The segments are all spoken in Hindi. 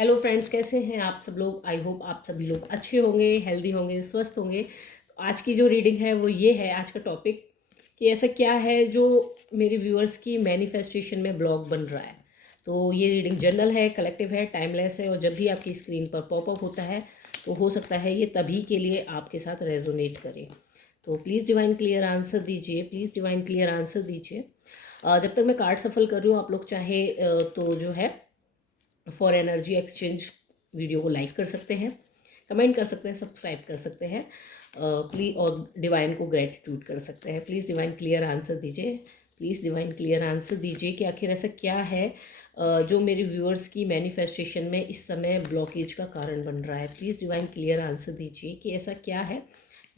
हेलो फ्रेंड्स, कैसे हैं आप सब लोग। आई होप आप सभी लोग अच्छे होंगे, हेल्दी होंगे, स्वस्थ होंगे। आज की जो रीडिंग है वो ये है, आज का टॉपिक कि ऐसा क्या है जो मेरे व्यूअर्स की मैनिफेस्टेशन में ब्लॉक बन रहा है। तो ये रीडिंग जनरल है, कलेक्टिव है, टाइमलेस है, और जब भी आपकी स्क्रीन पर पॉपअप होता है तो हो सकता है ये तभी के लिए आपके साथ रेजोनेट करे। तो प्लीज़ डिवाइन क्लियर आंसर दीजिए, प्लीज़ डिवाइन क्लियर आंसर दीजिए। जब तक मैं कार्ड सफल कर रही हूँ, आप लोग चाहे तो जो है फॉर एनर्जी एक्सचेंज वीडियो को लाइक कर सकते हैं, कमेंट कर सकते हैं, सब्सक्राइब कर सकते हैं प्लीज़, और डिवाइन को ग्रेटिट्यूड कर सकते हैं। प्लीज़ डिवाइन क्लियर आंसर दीजिए, प्लीज़ डिवाइन क्लियर आंसर दीजिए कि आखिर ऐसा क्या है जो मेरे व्यूअर्स की मैनिफेस्टेशन में इस समय ब्लॉकेज का कारण बन रहा है। प्लीज़ डिवाइन क्लियर आंसर दीजिए कि ऐसा क्या है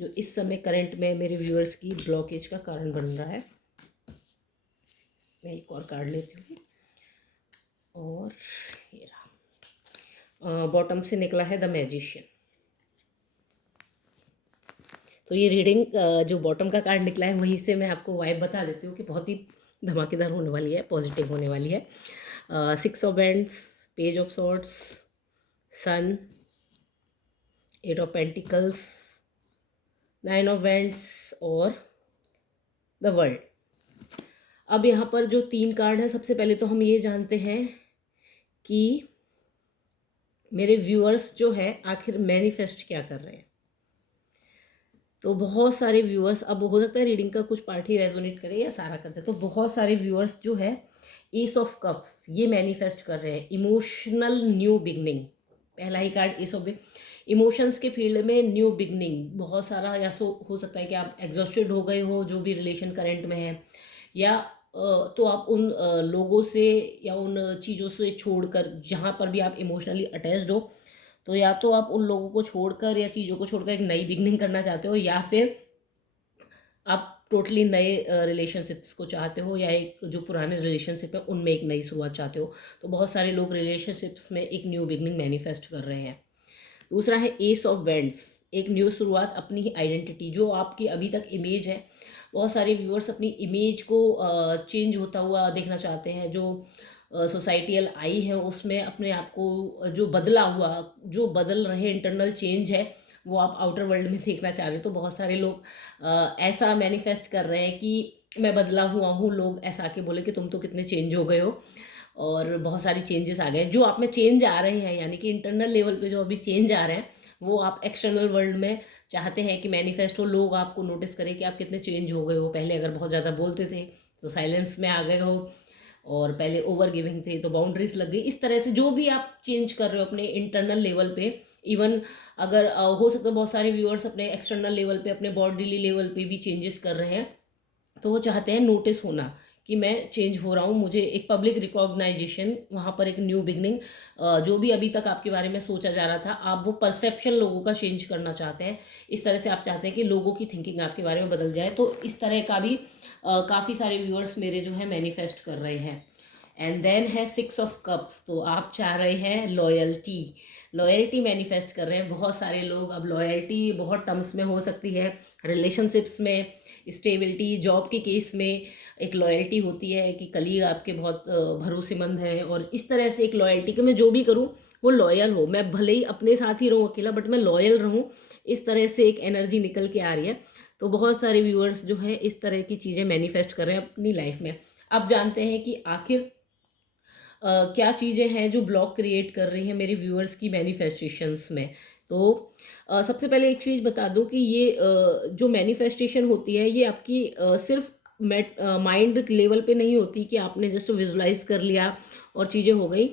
जो इस समय करंट में मेरे व्यूअर्स की ब्लॉकेज का कारण बन रहा है। मैं एक और कार्ड लेती हूँ, और ये रहा, बॉटम से निकला है द मैजिशियन। तो ये रीडिंग जो बॉटम का कार्ड निकला है वहीं से मैं आपको वाइब बता देती हूँ कि बहुत ही धमाकेदार होने वाली है, पॉजिटिव होने वाली है। 6 of wands, page of swords, sun, 8 of pentacles, 9 of wands और द वर्ल्ड। अब यहाँ पर जो 3 कार्ड हैं, सबसे पहले तो हम ये जानते हैं कि मेरे व्यूअर्स जो है आखिर मैनिफेस्ट क्या कर रहे हैं। तो बहुत सारे व्यूअर्स, अब हो सकता है रीडिंग का कुछ पार्ट ही रेजोनेट करे या सारा करते, तो बहुत सारे व्यूअर्स जो है एस ऑफ कप्स ये मैनिफेस्ट कर रहे हैं इमोशनल न्यू बिगनिंग। पहला ही कार्ड एस ऑफ, इमोशंस के फील्ड में न्यू बिगनिंग बहुत सारा, या सो हो सकता है कि आप एग्जॉस्टेड हो गए हो जो भी रिलेशन करंट में है, या तो आप उन लोगों से या उन चीज़ों से छोड़कर जहाँ पर भी आप इमोशनली अटैच्ड हो, तो या तो आप उन लोगों को छोड़कर या चीज़ों को छोड़कर एक नई बिगनिंग करना चाहते हो, या फिर आप टोटली नए रिलेशनशिप्स को चाहते हो, या एक जो पुराने रिलेशनशिप है उनमें एक नई शुरुआत चाहते हो। तो बहुत सारे लोग रिलेशनशिप्स में एक न्यू बिगनिंग मैनिफेस्ट कर रहे हैं। दूसरा है एस ऑफ वेंट्स, एक न्यू शुरुआत, अपनी ही आइडेंटिटी, जो आपकी अभी तक इमेज है। बहुत सारे व्यूअर्स अपनी इमेज को चेंज होता हुआ देखना चाहते हैं, जो सोसाइटियल आई है उसमें अपने आप को जो बदला हुआ, जो बदल रहे इंटरनल चेंज है वो आप आउटर वर्ल्ड में देखना चाह रहे हो। तो बहुत सारे लोग ऐसा मैनिफेस्ट कर रहे हैं कि मैं बदला हुआ हूँ, लोग ऐसा आके बोले कि तुम तो कितने चेंज हो गए हो, और बहुत सारी चेंजेस आ गए। जो आप में चेंज आ रहे हैं, यानी कि इंटरनल लेवल पे जो अभी चेंज आ रहे हैं, वो आप एक्सटर्नल वर्ल्ड में चाहते हैं कि मैनिफेस्ट हो, लोग आपको नोटिस करें कि आप कितने चेंज हो गए हो। पहले अगर बहुत ज़्यादा बोलते थे तो साइलेंस में आ गए हो, और पहले ओवर गिविंग थे तो बाउंड्रीज लग गई। इस तरह से जो भी आप चेंज कर रहे हो अपने इंटरनल लेवल पे, इवन अगर हो सकता है बहुत सारे व्यूअर्स अपने एक्सटर्नल लेवल पे, अपने बॉडीली लेवल पे भी चेंजेस कर रहे हैं, तो वो चाहते हैं नोटिस होना कि मैं चेंज हो रहा हूँ, मुझे एक पब्लिक रिकॉग्नाइजेशन, वहाँ पर एक न्यू बिगनिंग। जो भी अभी तक आपके बारे में सोचा जा रहा था, आप वो परसेप्शन लोगों का चेंज करना चाहते हैं। इस तरह से आप चाहते हैं कि लोगों की थिंकिंग आपके बारे में बदल जाए। तो इस तरह का भी काफ़ी सारे व्यूअर्स मेरे जो है मैनिफेस्ट कर रहे हैं। एंड देन है 6 ऑफ कप्स, तो आप चाह रहे हैं लॉयल्टी, लॉयल्टी मैनिफेस्ट कर रहे हैं बहुत सारे लोग। अब लॉयल्टी बहुत टर्म्स में हो सकती है, रिलेशनशिप्स में स्टेबिलिटी, जॉब के केस में एक लॉयल्टी होती है कि कलीग आपके बहुत भरोसेमंद हैं, और इस तरह से एक लॉयल्टी कि मैं जो भी करूं वो लॉयल हो, मैं भले ही अपने साथ ही रहूं अकेला, बट मैं लॉयल रहूं। इस तरह से एक एनर्जी निकल के आ रही है। तो बहुत सारे व्यूअर्स जो है इस तरह की चीज़ें मैनिफेस्ट कर रहे हैं अपनी लाइफ में। अब जानते हैं कि आखिर क्या चीज़ें हैं जो ब्लॉक क्रिएट कर रही हैं मेरे व्यूअर्स की मैनिफेस्टेशंस में। तो सबसे पहले एक चीज़ बता दूं कि ये जो मैनिफेस्टेशन होती है ये आपकी सिर्फ माइंड लेवल पे नहीं होती कि आपने जस्ट विजुलाइज कर लिया और चीज़ें हो गई।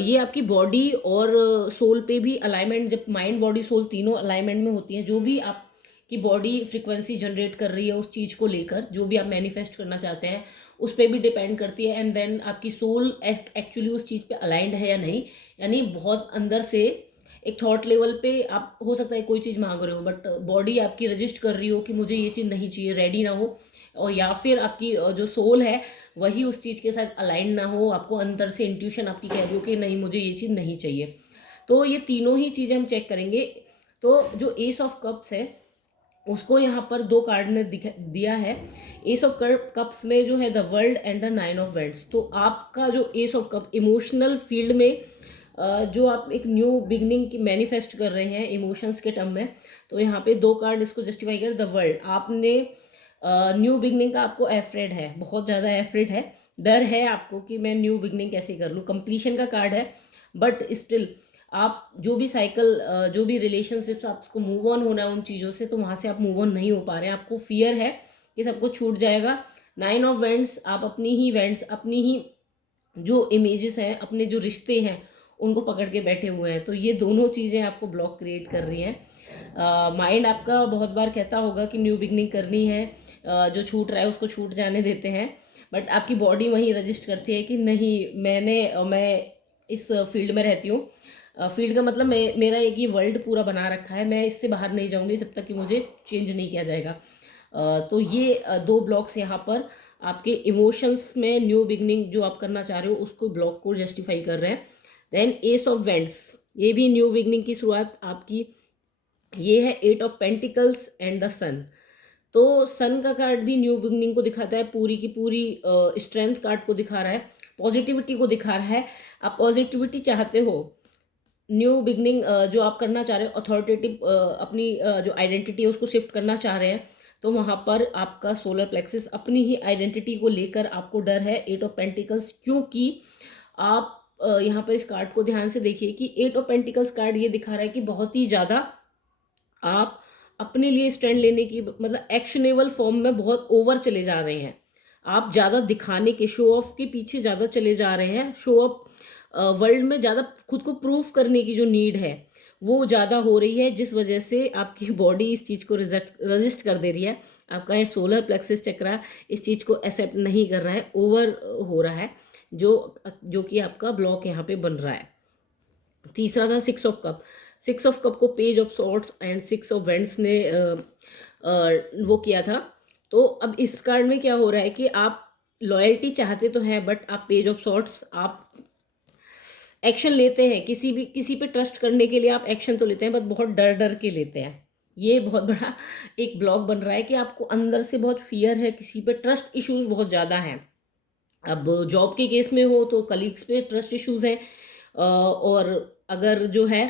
ये आपकी बॉडी और सोल पे भी अलाइनमेंट, जब माइंड बॉडी सोल तीनों अलाइनमेंट में होती हैं, जो भी आपकी बॉडी फ्रिक्वेंसी जनरेट कर रही है उस चीज़ को लेकर, जो भी आप मैनिफेस्ट करना चाहते हैं उस पर भी डिपेंड करती है। एंड देन आपकी सोल एक्चुअली उस चीज़ पे अलाइंड है या नहीं, यानी बहुत अंदर से एक थॉट लेवल पे आप, हो सकता है कोई चीज़ मांग रहे हो बट बॉडी आपकी रजिस्ट कर रही हो कि मुझे ये चीज़ नहीं चाहिए, रेडी ना हो, और या फिर आपकी जो सोल है वही उस चीज़ के साथ अलाइन ना हो, आपको अंदर से इंट्यूशन आपकी कह रही हो कि नहीं मुझे ये चीज़ नहीं चाहिए। तो ये तीनों ही चीज़ें हम चेक करेंगे। तो जो एस ऑफ कप्स है उसको यहाँ पर 2 कार्ड ने दिया है। एस ऑफ कप्स में जो है the world and the 9 of vents. तो आपका जो S of cup emotional field में जो आप एक न्यू बिगनिंग की मैनिफेस्ट कर रहे हैं इमोशंस के टर्म में, तो यहाँ पे 2 कार्ड इसको जस्टिफाई कर। द वर्ल्ड, आपने न्यू बिगनिंग का आपको एफ्रेड है, बहुत ज़्यादा एफ्रेड है, डर है आपको कि मैं न्यू बिगनिंग कैसे कर लूँ। कंप्लीशन का कार्ड है, बट स्टिल आप जो भी साइकिल, जो भी रिलेशनशिप्स आपको मूव ऑन होना है उन चीज़ों से, तो वहाँ से आप मूव ऑन नहीं हो पा रहे हैं, आपको फियर है कि सब कुछ छूट जाएगा। 9 ऑफ वेंट्स, आप अपनी ही वेंट्स, अपनी ही जो इमेजेस हैं, अपने जो रिश्ते हैं उनको पकड़ के बैठे हुए हैं, तो ये दोनों चीज़ें आपको ब्लॉक क्रिएट कर रही हैं। माइंड आपका बहुत बार कहता होगा कि न्यू बिगनिंग करनी है, जो छूट रहा है उसको छूट जाने देते हैं, बट आपकी बॉडी वहीं रजिस्ट करती है कि नहीं, मैं इस फील्ड में रहती हूँ। फील्ड का मतलब मेरा एक ये वर्ल्ड पूरा बना रखा है, मैं इससे बाहर नहीं जाऊँगी जब तक कि मुझे चेंज नहीं किया जाएगा। तो ये 2 ब्लॉक्स यहाँ पर आपके इमोशंस में न्यू बिगनिंग जो आप करना चाह रहे हो उसको ब्लॉक को जस्टिफाई कर रहे हैं। देन एस ऑफ वेंट्स, ये भी न्यू बिगनिंग की शुरुआत आपकी, ये है 8 ऑफ पेंटिकल्स एंड द सन। तो सन का कार्ड भी न्यू बिगनिंग को दिखाता है, पूरी की पूरी स्ट्रेंथ कार्ड को दिखा रहा है, पॉजिटिविटी को दिखा रहा है। आप पॉजिटिविटी चाहते हो, न्यू बिगनिंग जो आप करना चाह रहे हो, अथॉरिटेटिव अपनी जो आइडेंटिटी है उसको शिफ्ट करना चाह रहे हैं, तो वहाँ पर आपका सोलर प्लेक्सिस अपनी ही आइडेंटिटी को लेकर आपको डर है। 8 ऑफ पेंटिकल्स, क्योंकि आप यहाँ पर इस कार्ड को ध्यान से देखिए कि 8 ऑफ पेंटिकल्स कार्ड ये दिखा रहा है कि बहुत ही ज़्यादा आप अपने लिए स्टैंड लेने की, मतलब एक्शनेबल फॉर्म में बहुत ओवर चले जा रहे हैं। आप ज़्यादा दिखाने के, शो ऑफ के पीछे ज़्यादा चले जा रहे हैं। शो ऑफ वर्ल्ड में ज़्यादा खुद को प्रूफ करने की जो नीड है वो ज़्यादा हो रही है, जिस वजह से आपकी बॉडी इस चीज़ को रजिस्ट कर दे रही है। आपका ये सोलर प्लेक्सिस चक्रा इस चीज़ को एक्सेप्ट नहीं कर रहा है, ओवर हो रहा है, जो कि आपका ब्लॉक यहाँ पे बन रहा है। तीसरा था 6 ऑफ कप। 6 ऑफ कप को page of swords and 6 of vents ने वो किया था। तो अब इस कार्ड में क्या हो रहा है कि आप लॉयल्टी चाहते तो हैं, बट आप पेज ऑफ सॉर्ड्स, आप एक्शन लेते हैं, किसी पे ट्रस्ट करने के लिए आप एक्शन तो लेते हैं, बट बहुत डर डर के लेते हैं। ये बहुत बड़ा एक ब्लॉक बन रहा है कि आपको अंदर से बहुत फियर है, किसी पे ट्रस्ट इश्यूज बहुत ज़्यादा हैं। अब जॉब के केस में हो तो कलीग्स पे ट्रस्ट इश्यूज हैं, और अगर जो है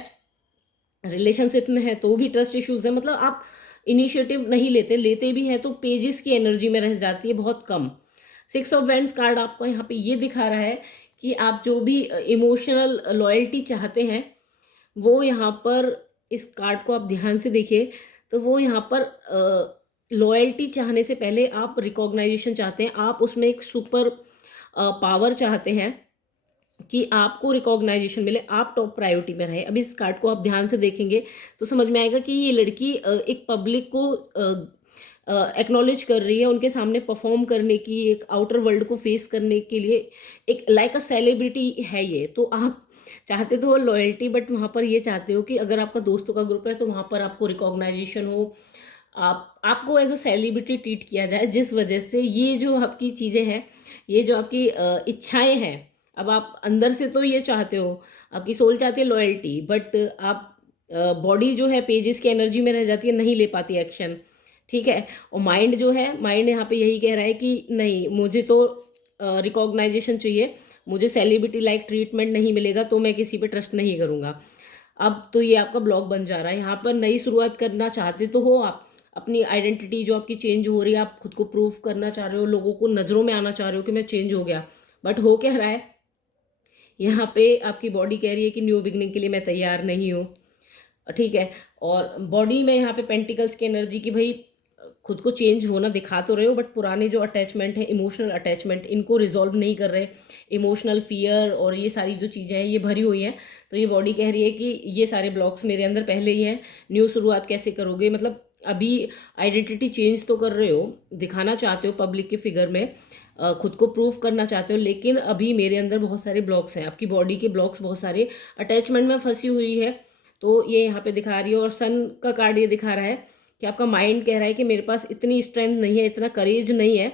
रिलेशनशिप में है तो भी ट्रस्ट इश्यूज है। मतलब आप इनिशिएटिव नहीं लेते, लेते भी हैं तो पेजेस की एनर्जी में रह जाती है बहुत कम। 6 ऑफ वेंट्स कार्ड आपको यहाँ पे ये दिखा रहा है कि आप जो भी इमोशनल लॉयल्टी चाहते हैं, वो यहाँ पर, इस कार्ड को आप ध्यान से देखिए तो वो यहाँ पर लॉयल्टी चाहने से पहले आप रिकॉग्नाइजेशन चाहते हैं, आप उसमें एक सुपर पावर चाहते हैं कि आपको रिकॉग्नाइजेशन मिले, आप टॉप प्रायोरिटी में रहे। अब इस कार्ड को आप ध्यान से देखेंगे तो समझ में आएगा कि ये लड़की एक पब्लिक को एक्नॉलेज कर रही है, उनके सामने परफॉर्म करने की, एक आउटर वर्ल्ड को फेस करने के लिए एक लाइक अ सेलिब्रिटी है ये। तो आप चाहते तो हो लॉयल्टी, बट वहाँ पर ये चाहते हो कि अगर आपका दोस्तों का ग्रुप है तो वहाँ पर आपको रिकॉग्नाइजेशन हो, आपको एज अ सेलिब्रिटी ट्रीट किया जाए, जिस वजह से ये जो आपकी चीज़ें हैं, ये जो आपकी इच्छाएं हैं, अब आप अंदर से तो ये चाहते हो, आपकी सोल चाहती है लॉयल्टी, बट आप बॉडी जो है पेजेस की एनर्जी में रह जाती है, नहीं ले पाती एक्शन, ठीक है। और माइंड जो है, माइंड यहाँ पे यही कह रहा है कि नहीं, मुझे तो रिकॉग्नाइजेशन चाहिए, मुझे सेलिब्रिटी लाइक ट्रीटमेंट नहीं मिलेगा तो मैं किसी पे ट्रस्ट नहीं करूँगा। अब तो ये आपका ब्लॉक बन जा रहा है। यहाँ पर नई शुरुआत करना चाहते तो हो आप, अपनी आइडेंटिटी जो आपकी चेंज हो रही है, आप खुद को प्रूव करना चाह रहे हो, लोगों को नज़रों में आना चाह रहे हो कि मैं चेंज हो गया, बट हो क्या रहा है, यहाँ पे आपकी बॉडी कह रही है कि न्यू बिगनिंग के लिए मैं तैयार नहीं हूँ, ठीक है। और बॉडी में यहाँ पे पेंटिकल्स की एनर्जी की भाई खुद को चेंज होना दिखा तो रहे हो, बट पुराने जो अटैचमेंट है, इमोशनल अटैचमेंट, इनको रिजॉल्व नहीं कर रहे, इमोशनल फियर और ये सारी जो चीज़ें हैं ये भरी हुई हैं। तो ये बॉडी कह रही है कि ये सारे ब्लॉक्स मेरे अंदर पहले ही हैं, न्यू शुरुआत कैसे करोगे। मतलब अभी आइडेंटिटी चेंज तो कर रहे हो, दिखाना चाहते हो पब्लिक के फिगर में, खुद को प्रूव करना चाहते हो, लेकिन अभी मेरे अंदर बहुत सारे ब्लॉक्स हैं, आपकी बॉडी के ब्लॉक्स बहुत सारे अटैचमेंट में फंसी हुई है। तो ये यहाँ पे दिखा रही है। और सन का कार्ड ये दिखा रहा है कि आपका माइंड कह रहा है कि मेरे पास इतनी स्ट्रेंथ नहीं है, इतना करेज नहीं है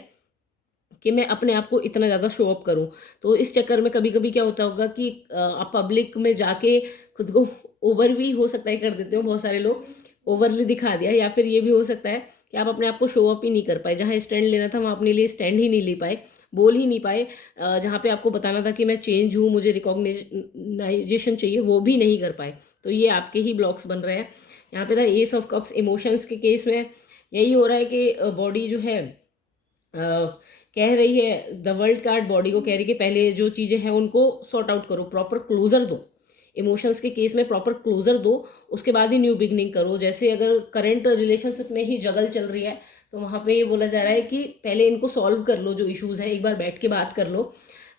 कि मैं अपने आप को इतना ज़्यादा शो अप करूं। तो इस चक्कर में कभी कभी क्या होता होगा कि आप पब्लिक में जाके खुद को ओवर भी हो सकता है कर देते हो, बहुत सारे लोग ओवरली दिखा दिया, या फिर ये भी हो सकता है कि आप अपने आप को शो अप ही नहीं कर पाए, जहाँ स्टैंड लेना था वहाँ अपने लिए स्टैंड ही नहीं ले पाए, बोल ही नहीं पाए। जहाँ पे आपको बताना था कि मैं चेंज हूँ, मुझे रिकॉग्नाइजेशन चाहिए, वो भी नहीं कर पाए। तो ये आपके ही ब्लॉक्स बन रहे हैं। यहाँ पे था एस ऑफ कप्स, इमोशंस के केस में यही हो रहा है कि बॉडी जो है कह रही है, द वर्ल्ड कार्ड बॉडी को कह रही है कि पहले जो चीज़ें हैं उनको सॉर्ट आउट करो, प्रॉपर क्लोजर दो। इमोशंस के केस में प्रॉपर क्लोजर दो, उसके बाद ही न्यू बिगनिंग करो। जैसे अगर करंट रिलेशनशिप में ही जगल चल रही है तो वहाँ पे ये बोला जा रहा है कि पहले इनको सॉल्व कर लो, जो इश्यूज हैं एक बार बैठ के बात कर लो।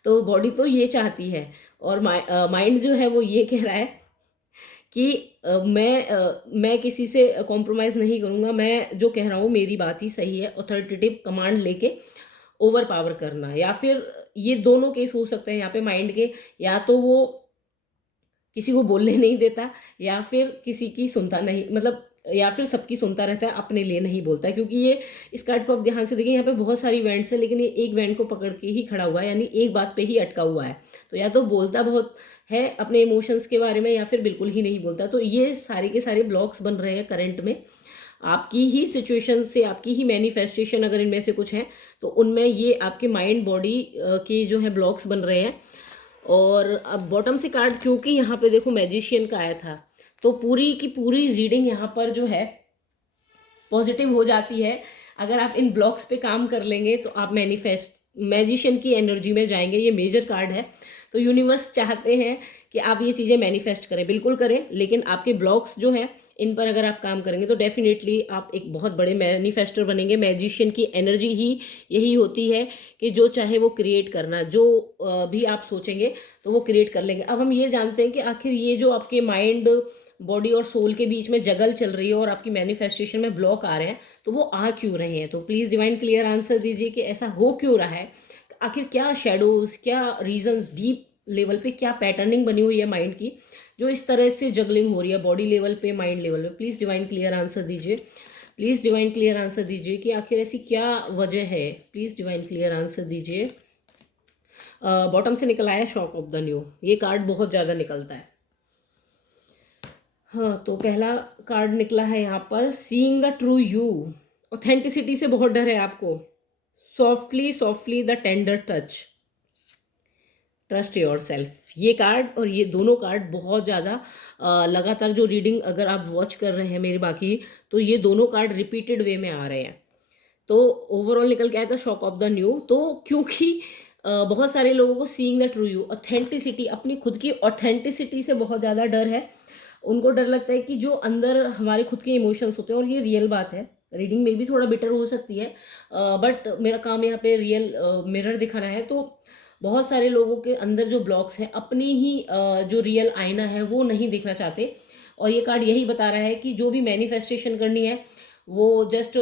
तो बॉडी तो ये चाहती है, और माइंड जो है वो ये कह रहा है कि मैं किसी से कॉम्प्रोमाइज़ नहीं करूँगा, मैं जो कह रहा हूँ मेरी बात ही सही है। अथॉरिटेटिव कमांड लेके ओवर पावर करना, या फिर ये दोनों केस हो सकते हैं यहाँ पे माइंड के, या तो वो किसी को बोलने नहीं देता, या फिर किसी की सुनता नहीं, मतलब या फिर सबकी सुनता रहता है, अपने लिए नहीं बोलता है। क्योंकि ये इस कार्ड को आप ध्यान से देखिए, यहाँ पे बहुत सारी वेंट्स है, लेकिन ये एक वेंट को पकड़ के ही खड़ा हुआ है, यानी एक बात पे ही अटका हुआ है। तो या तो बोलता बहुत है अपने इमोशंस के बारे में, या फिर बिल्कुल ही नहीं बोलता। तो ये सारे के सारे ब्लॉक्स बन रहे हैं करंट में। आपकी ही सिचुएशन से, आपकी ही मैनिफेस्टेशन अगर इनमें से कुछ है तो उनमें ये आपके माइंड बॉडी के जो है ब्लॉक्स बन रहे हैं। और अब बॉटम से कार्ड, क्योंकि यहाँ पे देखो मैजिशियन का आया था, तो पूरी की पूरी रीडिंग यहाँ पर जो है पॉजिटिव हो जाती है। अगर आप इन ब्लॉक्स पे काम कर लेंगे तो आप मैजिशियन की एनर्जी में जाएंगे। ये मेजर कार्ड है, तो यूनिवर्स चाहते हैं कि आप ये चीज़ें मैनिफेस्ट करें, बिल्कुल करें। लेकिन आपके ब्लॉक्स जो हैं इन पर अगर आप काम करेंगे तो डेफिनेटली आप एक बहुत बड़े मैनिफेस्टर बनेंगे। मैजिशियन की एनर्जी ही यही होती है कि जो चाहे वो क्रिएट करना, जो भी आप सोचेंगे तो वो क्रिएट कर लेंगे। अब हम ये जानते हैं कि आखिर ये जो आपके माइंड, बॉडी और सोल के बीच में जगल चल रही है और आपकी मैनिफेस्टेशन में ब्लॉक आ रहे हैं, तो वो आ क्यों रहे हैं? तो प्लीज़ डिवाइन क्लियर आंसर दीजिए कि ऐसा हो क्यों रहा है। आखिर क्या शेडोज, क्या रीजंस, डीप लेवल पे क्या पैटर्निंग बनी हुई है माइंड की, जो इस तरह से जगलिंग हो रही है बॉडी लेवल पे, माइंड लेवल पे। प्लीज़ डिवाइन क्लियर आंसर दीजिए, प्लीज़ डिवाइन क्लियर आंसर दीजिए कि आखिर ऐसी क्या वजह है। प्लीज़ डिवाइन क्लियर आंसर दीजिए। बॉटम से निकला है शॉक ऑफ द न्यू। ये कार्ड बहुत ज़्यादा निकलता है। हाँ, तो पहला कार्ड निकला है यहाँ पर seeing the true you. Authenticity से बहुत डर है आपको। Softly softly the tender touch, trust your self. ये कार्ड और ये दोनों कार्ड बहुत ज़्यादा लगातार जो रीडिंग अगर आप वॉच कर रहे हैं मेरी बाकी, तो ये दोनों कार्ड रिपीटेड वे में आ रहे हैं। तो ओवरऑल निकल के आया था शॉक ऑफ द न्यू। तो क्योंकि बहुत सारे लोगों को seeing the true you, authenticity, अपनी खुद की ऑथेंटिसिटी से बहुत ज़्यादा डर है। उनको डर लगता है कि जो अंदर हमारे खुद के इमोशंस होते हैं, और ये रियल बात है, रीडिंग में भी थोड़ा बिटर हो सकती है, बट मेरा काम यहाँ पे रियल मिरर दिखाना है। तो बहुत सारे लोगों के अंदर जो ब्लॉक्स हैं, अपनी ही जो रियल आईना है वो नहीं देखना चाहते। और ये कार्ड यही बता रहा है कि जो भी मैनिफेस्टेशन करनी है वो जस्ट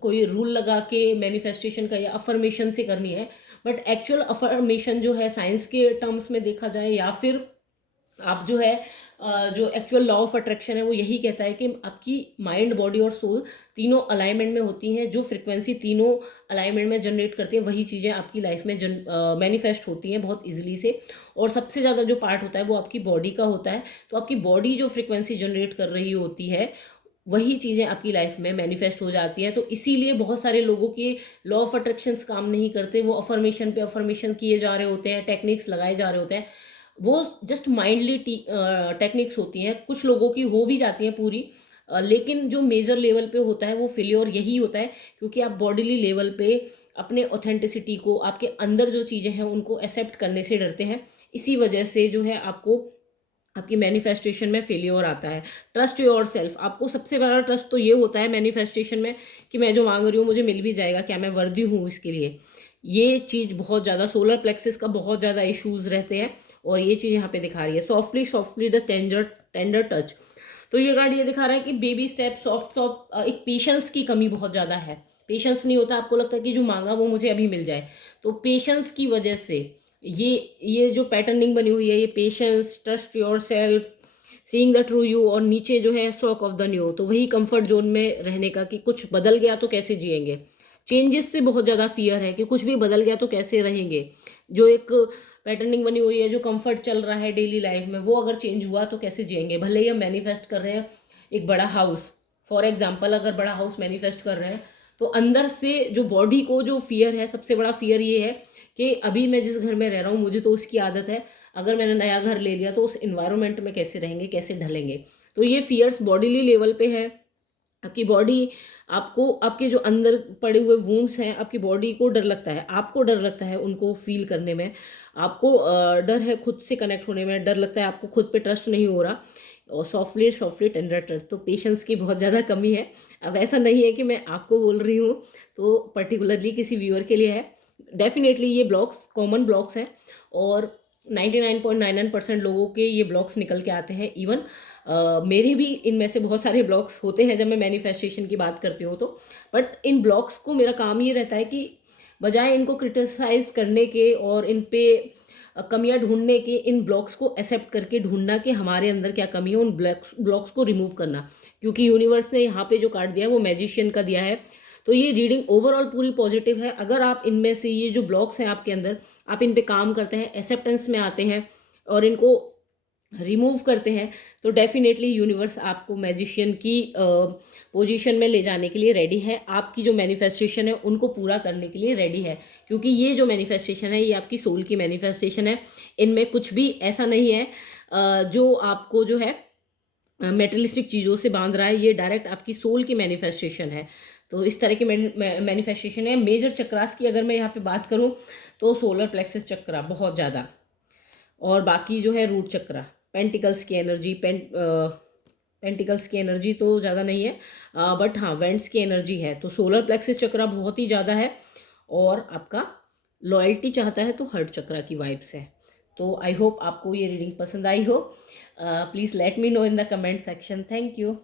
कोई रूल लगा के मैनिफेस्टेशन का या अफर्मेशन से करनी है। बट एक्चुअल अफर्मेशन जो है साइंस के टर्म्स में देखा जाए, या फिर आप जो है जो एक्चुअल लॉ ऑफ अट्रैक्शन है वो यही कहता है कि आपकी माइंड, बॉडी और सोल तीनों अलाइनमेंट में होती हैं। जो फ्रिक्वेंसी तीनों अलाइनमेंट में जनरेट करती है वही चीज़ें आपकी लाइफ में मैनिफेस्ट होती हैं बहुत इजीली से। और सबसे ज़्यादा जो पार्ट होता है वो आपकी बॉडी का होता है। तो आपकी बॉडी जो फ्रिक्वेंसी जनरेट कर रही होती है वही चीज़ें आपकी लाइफ में मैनिफेस्ट हो जाती हैं। तो इसीलिए बहुत सारे लोगों के लॉ ऑफ अट्रैक्शंस काम नहीं करते। वो अफर्मेशन पे अफर्मेशन किए जा रहे होते हैं, टेक्निक्स लगाए जा रहे होते हैं, वो जस्ट माइंडली टेक्निक्स होती हैं। कुछ लोगों की हो भी जाती हैं पूरी, लेकिन जो मेजर लेवल पे होता है वो फेलियर यही होता है, क्योंकि आप बॉडीली लेवल पे अपने ऑथेंटिसिटी को, आपके अंदर जो चीज़ें हैं उनको एक्सेप्ट करने से डरते हैं। इसी वजह से जो है आपको आपकी मैनिफेस्टेशन में फेलियर आता है। ट्रस्ट योर सेल्फ, आपको सबसे बड़ा ट्रस्ट तो ये होता है मैनिफेस्टेशन में कि मैं जो मांग रही हूँ मुझे मिल भी जाएगा, क्या मैं वर्दी हूँ इसके लिए। ये चीज़ बहुत ज़्यादा, सोलर प्लेक्सिस का बहुत ज़्यादा इश्यूज रहते हैं, और ये चीज़ यहाँ पे दिखा रही है softly softly the tender touch. तो ये कार्ड ये दिखा रहा है कि बेबी स्टेप, सॉफ्ट सॉफ्ट, एक पेशेंस की कमी बहुत ज़्यादा है। पेशेंस नहीं होता, आपको लगता है कि जो मांगा वो मुझे अभी मिल जाए। तो पेशेंस की वजह से ये जो पैटर्निंग बनी हुई है, ये patience, trust your self, seeing the true you, और नीचे जो है शॉक ऑफ द न्यू। तो वही कंफर्ट जोन में रहने का कि कुछ बदल गया तो कैसे जिएंगे। चेंजेस से बहुत ज़्यादा फियर है कि कुछ भी बदल गया तो कैसे रहेंगे। जो एक पैटर्निंग बनी हुई है, जो कंफर्ट चल रहा है डेली लाइफ में, वो अगर चेंज हुआ तो कैसे जिएंगे। भले ही हम मैनिफेस्ट कर रहे हैं एक बड़ा हाउस, फॉर एग्जांपल अगर बड़ा हाउस मैनिफेस्ट कर रहे हैं, तो अंदर से जो बॉडी को जो फियर है, सबसे बड़ा फियर ये है कि अभी मैं जिस घर में रह रहा हूँ मुझे तो उसकी आदत है, अगर मैंने नया घर ले लिया तो उस इन्वायरमेंट में कैसे रहेंगे, कैसे ढलेंगे। तो ये फियर्स बॉडीली लेवल पे है। आपकी बॉडी आपको, आपके जो अंदर पड़े हुए वुंड्स हैं, आपकी बॉडी को डर लगता है, आपको डर लगता है उनको फील करने में, आपको डर है खुद से कनेक्ट होने में, डर लगता है, आपको खुद पे ट्रस्ट नहीं हो रहा, और सॉफ्टली सॉफ्टली टेंडर टच। तो पेशेंस की बहुत ज़्यादा कमी है। अब ऐसा नहीं है कि मैं आपको बोल रही हूँ, तो पर्टिकुलरली किसी व्यूअर के लिए है। डेफिनेटली ये ब्लॉक्स कॉमन ब्लॉक्स हैं और 99.99% लोगों के ये ब्लॉक्स निकल के आते हैं। इवन मेरे भी इनमें से बहुत सारे ब्लॉक्स होते हैं जब मैं मैनिफेस्टेशन की बात करती हूँ तो। बट इन ब्लॉक्स को मेरा काम ये रहता है कि बजाय इनको क्रिटिसाइज करने के और इन पे कमियां ढूंढने के, इन ब्लॉक्स को एक्सेप्ट करके ढूंढना कि हमारे अंदर क्या कमी है, उन ब्लॉक्स को रिमूव करना। क्योंकि यूनिवर्स ने यहाँ पे जो कार्ड दिया है वो मैजिशियन का दिया है। तो ये रीडिंग ओवरऑल पूरी पॉजिटिव है। अगर आप इनमें से ये जो ब्लॉक्स हैं आपके अंदर, आप इन पे काम करते हैं, एक्सेप्टेंस में आते हैं और इनको रिमूव करते हैं, तो डेफिनेटली यूनिवर्स आपको मैजिशियन की पोजीशन में ले जाने के लिए रेडी है। आपकी जो मैनिफेस्टेशन है उनको पूरा करने के लिए रेडी है। क्योंकि ये जो मैनिफेस्टेशन है ये आपकी सोल की मैनिफेस्टेशन है। इनमें कुछ भी ऐसा नहीं है जो आपको जो है मेटेरियलिस्टिक चीज़ों से बांध रहा है। ये डायरेक्ट आपकी सोल की मैनिफेस्टेशन है। तो इस तरह की मैनिफेस्टेशन है। मेजर चक्रास की अगर मैं यहाँ पे बात करूँ तो सोलर प्लेक्सस चक्रा बहुत ज़्यादा, और बाकी जो है रूट चक्रा, पेंटिकल्स की एनर्जी, पेंटिकल्स की एनर्जी तो ज़्यादा नहीं है, बट हाँ वेंट्स की एनर्जी है। तो सोलर प्लेक्सस चक्रा बहुत ही ज़्यादा है। और आपका लॉयल्टी चाहता है तो हर्ट चक्रा की वाइब्स है। तो आई होप आपको ये रीडिंग पसंद आई हो। Please let me know in the comment section. Thank you.